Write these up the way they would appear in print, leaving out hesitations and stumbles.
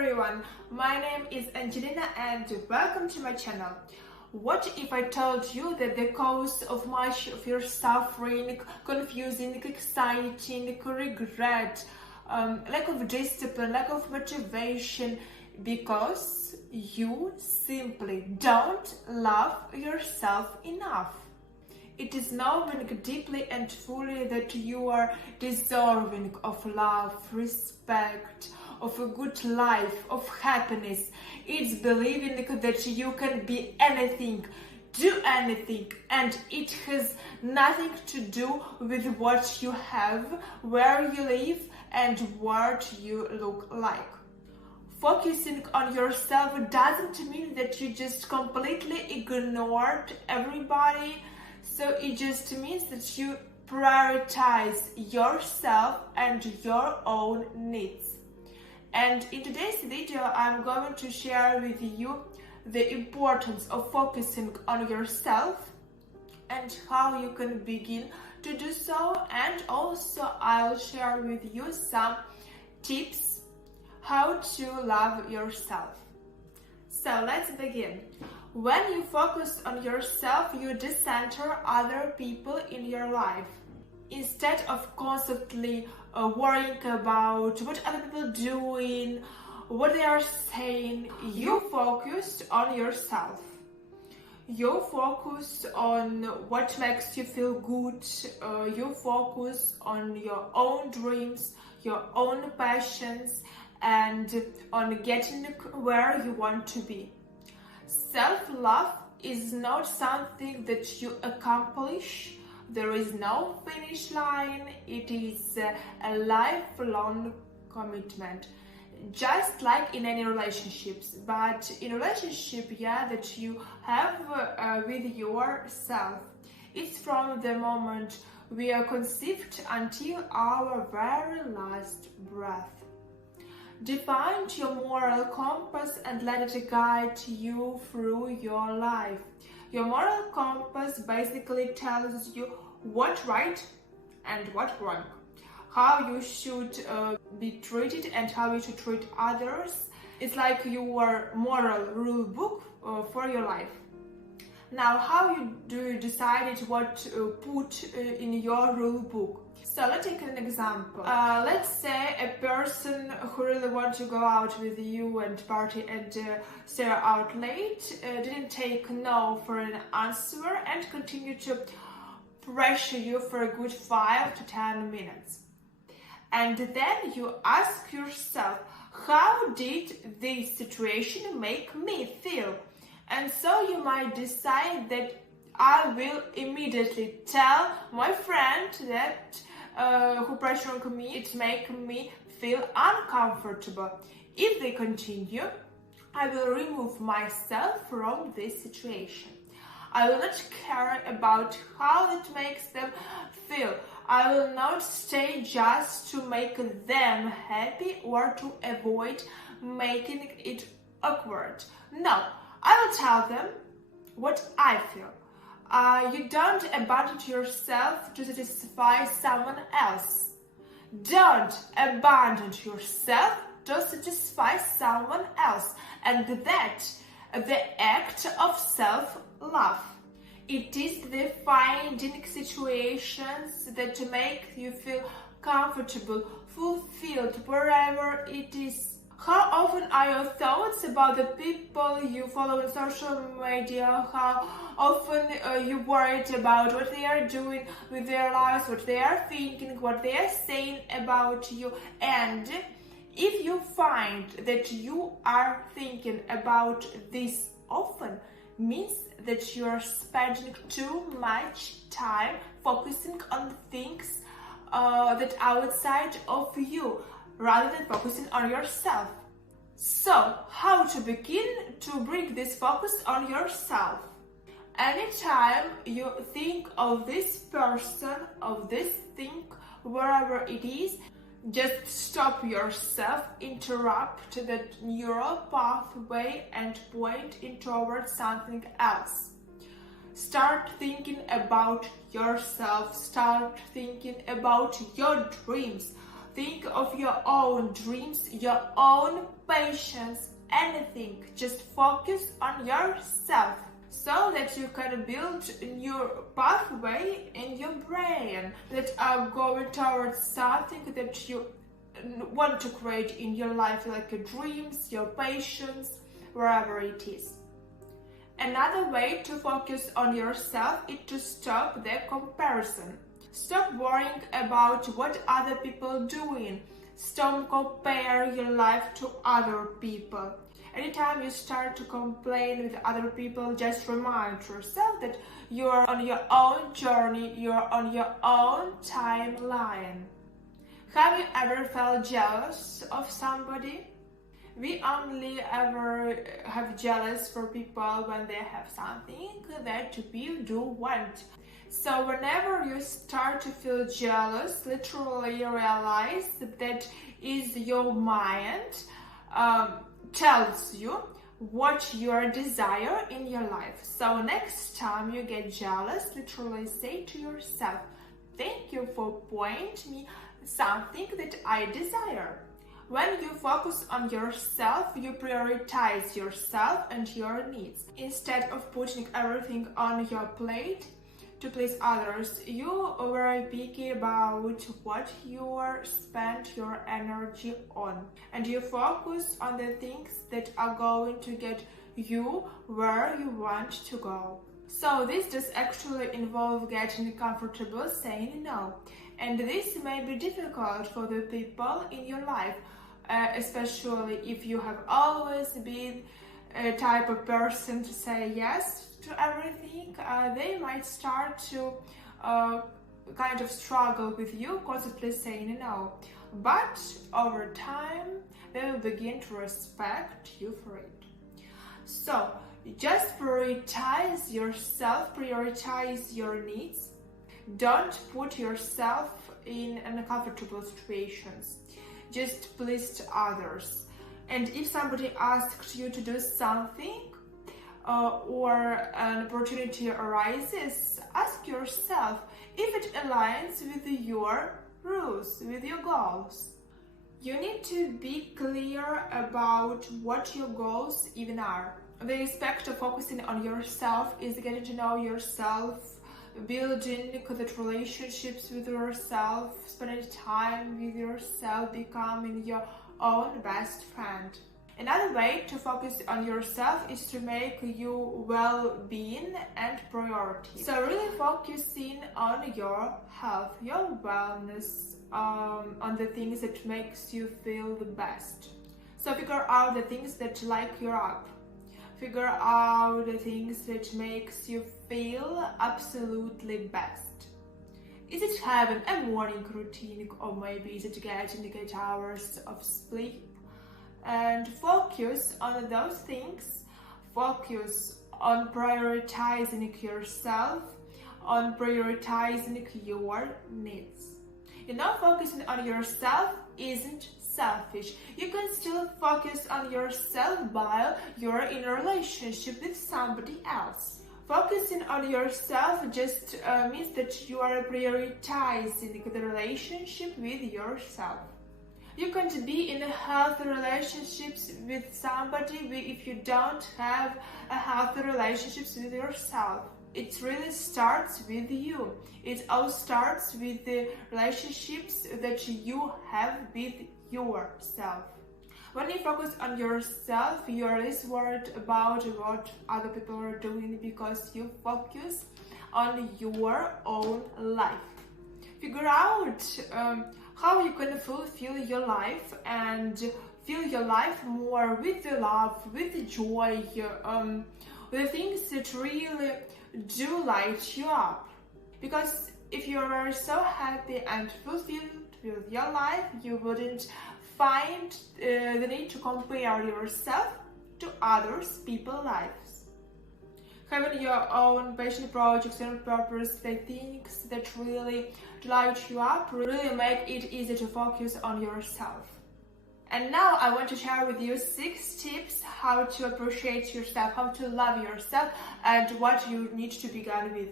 everyone, my name is Angelina and welcome to my channel. What if I told you that the cause of much of your suffering, confusing, exciting, regret, lack of discipline, lack of motivation, because you simply don't love yourself enough? It is knowing deeply and fully that you are deserving of love, respect, of a good life, of happiness. It's believing that you can be anything, do anything, and it has nothing to do with what you have, where you live, and what you look like. Focusing on yourself doesn't mean that you just completely ignored everybody. So it just means that you prioritize yourself and your own needs. And in today's video, I'm going to share with you the importance of focusing on yourself and how you can begin to do so. And also I'll share with you some tips how to love yourself. So let's begin. When you focus on yourself, you decenter other people in your life. Instead of constantly worrying about what other people are doing, what they are saying, you focus on yourself. You focus on what makes you feel good. You focus on your own dreams, your own passions, and on getting where you want to be. Self-love is not something that you accomplish. There is no finish line. It is a lifelong commitment, just like in any relationships. But in a relationship, that you have with yourself, it's from the moment we are conceived until our very last breath. Define your moral compass and let it guide you through your life. Your moral compass basically tells you what's right and what's wrong, how you should be treated and how you should treat others. It's like your moral rule book for your life. Now, how do you decide what to put in your rule book? So let's take an example. Let's say a person who really wants to go out with you and party and stay out late didn't take no for an answer and continue to pressure you for a good 5 to 10 minutes. And then you ask yourself, how did this situation make me feel? And so you might decide that I will immediately tell my friend that who pressuring me, it makes me feel uncomfortable. If they continue, I will remove myself from this situation. I will not care about how it makes them feel. I will not stay just to make them happy or to avoid making it awkward. No, I will tell them what I feel. You don't abandon yourself to satisfy someone else. Don't abandon yourself to satisfy someone else. And that's the act of self-love. It is the finding situations that make you feel comfortable, fulfilled, wherever it is. How often are your thoughts about the people you follow on social media? How often you worried about what they are doing with their lives, what they are thinking, what they are saying about you? And if you find that you are thinking about this often, means that you are spending too much time focusing on things that are outside of you, rather than focusing on yourself. So, how to begin to bring this focus on yourself? Anytime you think of this person, of this thing, wherever it is, just stop yourself, interrupt the neural pathway and point it towards something else. Start thinking about yourself, start thinking about your dreams. think of your own dreams, your own passions, anything. Just focus on yourself so that you can build a new pathway in your brain that are going towards something that you want to create in your life, like your dreams, your passions, wherever it is. Another way to focus on yourself is to stop the comparison. Stop worrying about what other people doing. Stop compare your life to other people. Anytime you start to complain with other people, just remind yourself that you're on your own journey, you're on your own timeline. Have you ever felt jealous of somebody? We only ever have jealous for people when they have something that we do want. So whenever you start to feel jealous, literally realize that is your mind tells you what your desire in your life. So next time you get jealous, literally say to yourself, thank you for pointing me something that I desire. When you focus on yourself, you prioritize yourself and your needs. Instead of putting everything on your plate to please others, you are very picky about what you spend your energy on. And you focus on the things that are going to get you where you want to go. So this does actually involve getting comfortable saying no. And this may be difficult for the people in your life, especially if you have always been a type of person to say yes to everything. They might start to kind of struggle with you, constantly saying no. But over time, they will begin to respect you for it. So just prioritize yourself, prioritize your needs. Don't put yourself in uncomfortable situations. Just please others. And if somebody asks you to do something or an opportunity arises, ask yourself if it aligns with your rules, with your goals. You need to be clear about what your goals even are. The aspect of focusing on yourself is getting to know yourself, building good relationships with yourself, spending time with yourself, becoming your own best friend. Another way to focus on yourself is to make your well-being and priority. So really focusing on your health, your wellness, on the things that makes you feel the best. So figure out the things that light you up. Figure out the things that makes you feel absolutely best. Is it having a morning routine, or maybe is it getting 8 hours of sleep? And focus on those things. Focus on prioritizing yourself, on prioritizing your needs. Focusing on yourself isn't selfish. You can still focus on yourself while you're in a relationship with somebody else. Focusing on yourself just means that you are prioritizing the relationship with yourself. You can't be in a healthy relationships with somebody if you don't have a healthy relationships with yourself. It really starts with you. It all starts with the relationships that you have with yourself. When you focus on yourself, you are less worried about what other people are doing because you focus on your own life. Figure out how you can fulfill your life and fill your life more with the love, with the joy, with the things that really do light you up. Because if you are so happy and fulfilled with your life, you wouldn't find the need to compare yourself to others people's lives. Having your own passion projects and purpose, the things that really light you up, really make it easy to focus on yourself. And now I want to share with you 6 tips how to appreciate yourself, how to love yourself, and what you need to begin with.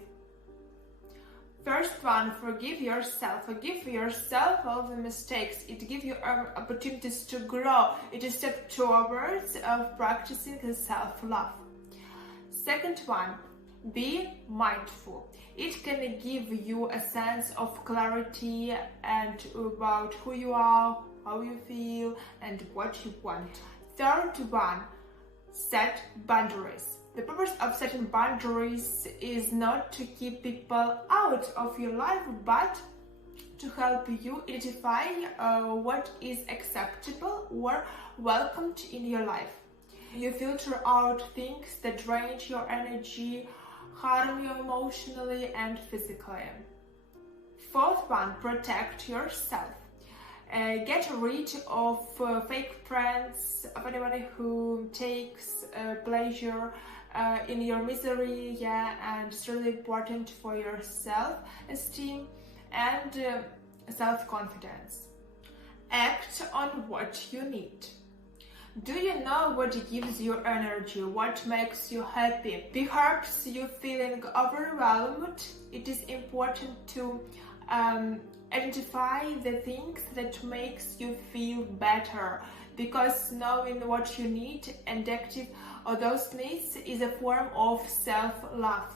First one, forgive yourself. Forgive yourself all the mistakes. It gives you opportunities to grow. It is a step towards practicing self-love. Second one, be mindful. It can give you a sense of clarity and about who you are, how you feel, and what you want. Third one, set boundaries. The purpose of setting boundaries is not to keep people out of your life, but to help you identify what is acceptable or welcomed in your life. You filter out things that drain your energy, harm you emotionally and physically. Fourth one, protect yourself. Get rid of fake friends, of anyone who takes pleasure in your misery, and it's really important for your self-esteem and self-confidence. Act on what you need. Do you know what gives you energy? What makes you happy? Perhaps you're feeling overwhelmed. It is important to identify the things that makes you feel better, because knowing what you need and active on those needs is a form of self-love.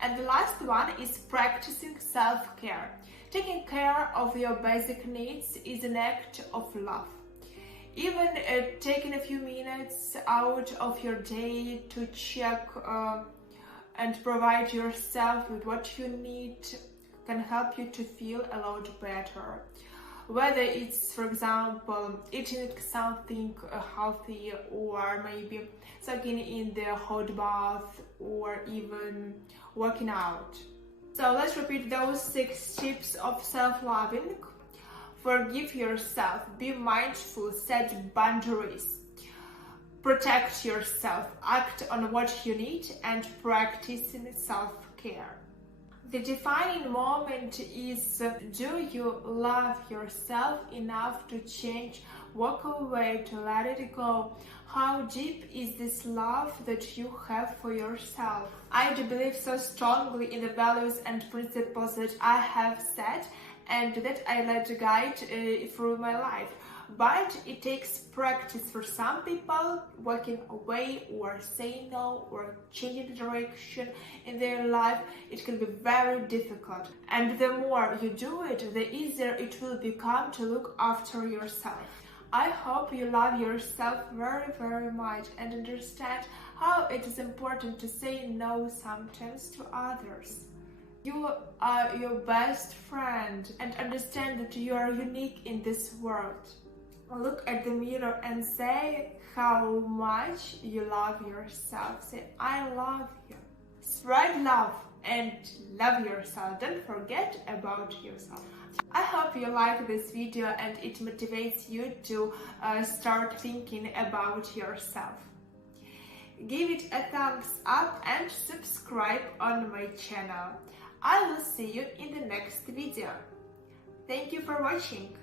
And the last one is practicing self-care. Taking care of your basic needs is an act of love. Even taking a few minutes out of your day to check and provide yourself with what you need can help you to feel a lot better. Whether it's, for example, eating something healthy, or maybe soaking in the hot bath, or even working out. So let's repeat those 6 tips of self-loving. Forgive yourself, be mindful, set boundaries, protect yourself, act on what you need, and practice self-care. The defining moment is, do you love yourself enough to change, walk away, to let it go? How deep is this love that you have for yourself? I do believe so strongly in the values and principles that I have set and that I let guide through my life. But it takes practice for some people. Walking away or saying no or changing the direction in their life, it can be very difficult. And the more you do it, the easier it will become to look after yourself. I hope you love yourself very, very much and understand how it is important to say no sometimes to others. You are your best friend, and understand that you are unique in this world. Look at the mirror and say how much you love yourself. Say, I love you. Spread love and love yourself. Don't forget about yourself. I hope you like this video and it motivates you to start thinking about yourself. Give it a thumbs up and subscribe on my channel. I will see you in the next video. Thank you for watching.